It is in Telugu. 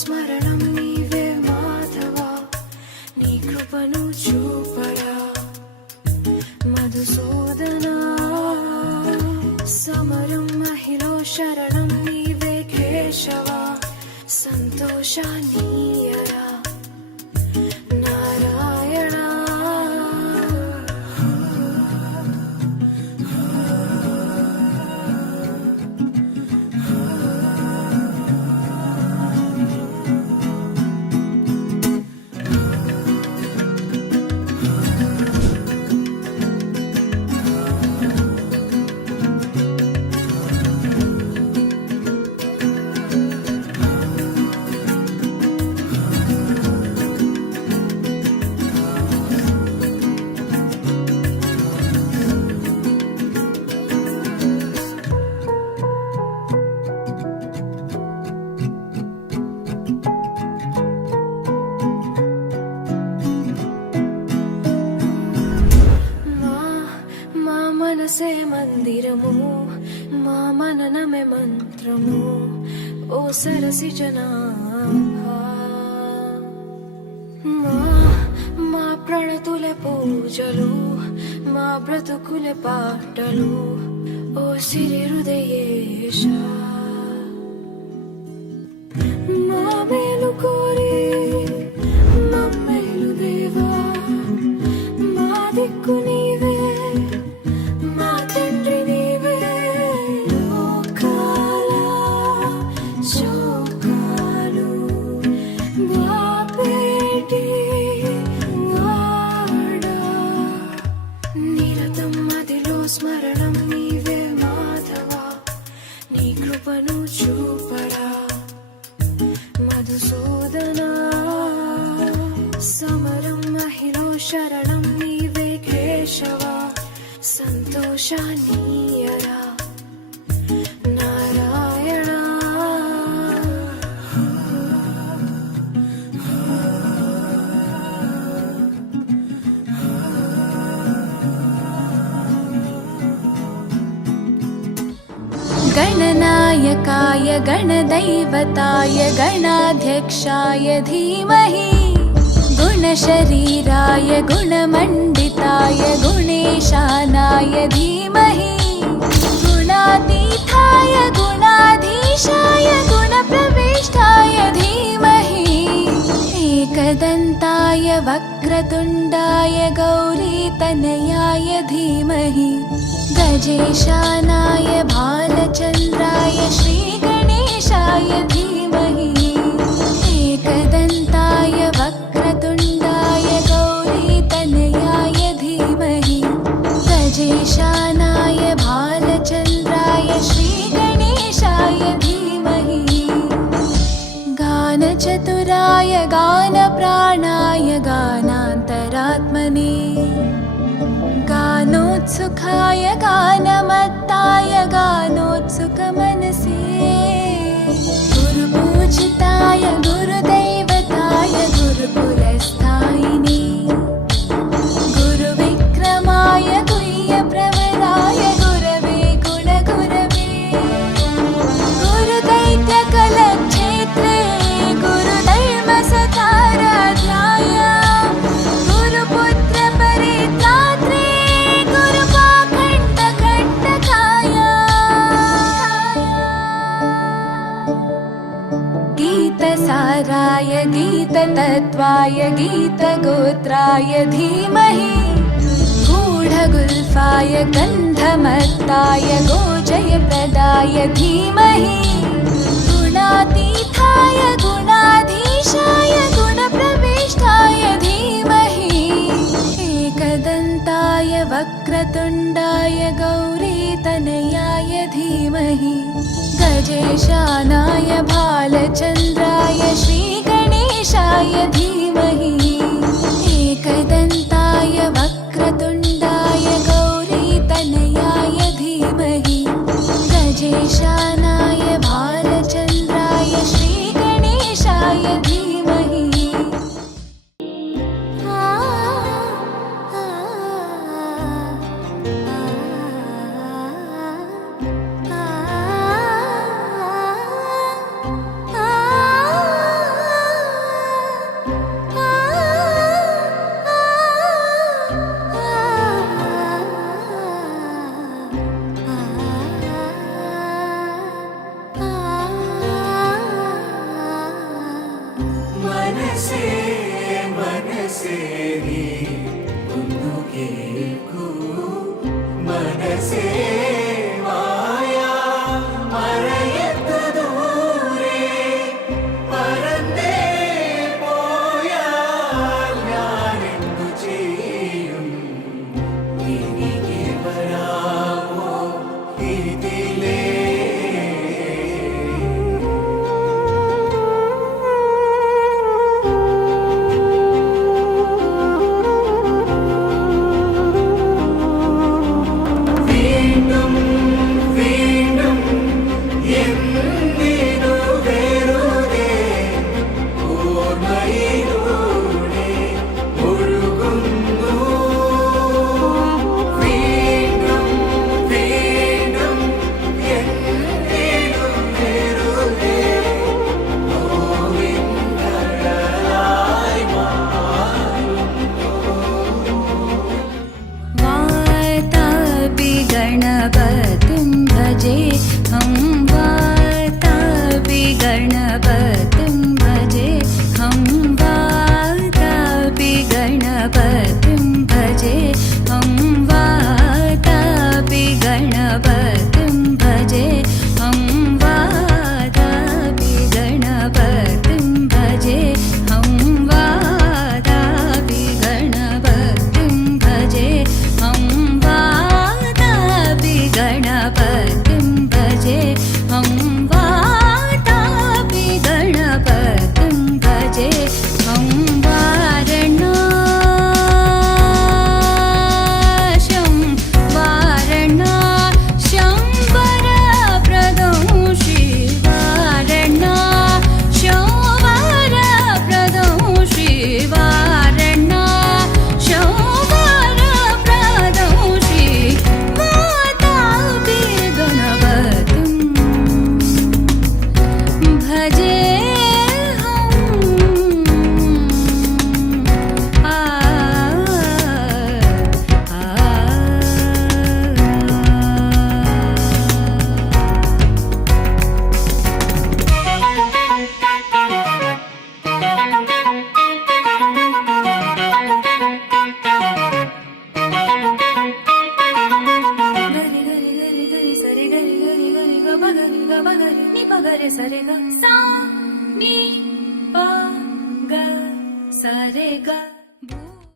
స్మరణం నీవే మాధవా, నీ కృపను చూపరా మధుసూదనా. సమరం మహిలో శరణం నీవే కేశవా, సంతోషానీయరా నారాయణ. మనసే మందిరము, మా మననమే మంత్రము, ఓ సరసి జనాభా. మా ప్రణతులే పూజలు, మా బ్రతుకులే పాటలు, ఓ సిరి హృదయేశ. మా మేలు కోరి మమ్మేలు దేవా, మా దిక్కు నీవే, మా తండ్రి నీవే. లోకాల శోకాలు బాపేటి వాడా, నిరతం మదిలో స్మరణం నీవే మాధవా, నీ కృపను చూపరా మధుసూదనా. సమరం మహిలో శరణం నీవే కేశవా, సంతోషానీయరా నారాయణ. गणनायकाय गणदैवताय गणाध्यक्षाय धीमहि, गुणशरीराय गुणमण्डिताय गुणेशानाय धीमहि, गुणातीताय गुणाधीशाय गुणप्रविष्टाय धीमहि, एकदन्ताय वक्रतुण्डाय गौरीतनयाय धीमहि, गजेशानाय भालचन्द्राय श्रीगणेशाय धीमहि, एकदन्ताय वक्रतुण्डाय गौरीतनयाय धीमहि, गजेशानाय भालचन्द्राय श्रीगणेशाय धीमहि, गानचतुराय गानप्राणाय गानान्तरात्मने, गानोत्सुकाय गानमत्ताय गानोत्सुकमनसे, गुरुपूजिताय गुरुदैवताय गुरुकुलस्थायिने, गुरुविक्रमाय गुह्यप्रवराय गुरवे गुणगुरवे, गुरुदैत्यकलक्षेत्रे गुरुधर्मसताराध्याय, गुरुपुत्रपरित्रात्रे गुरुपाखण्डकण्टकाय. गीतसाराय गीततत्त्वाय गीतगोत्राय धीमहि, गूढगुल्फाय गन्धमत्ताय गोजयप्रदाय धीमहि, गुणातीताय गुणाधीशाय गुणप्रविष्टाय धीमहि, एकदन्ताय वक्रतुण्डाय गौरीतनयाय धीमहि, गजेशानाय भालचन्द्राय श्रीगणेशाय धीमहि, एकदन्ताय वक्रतुण्डाय गौरीतनयाय धीमहि, गजेशानाय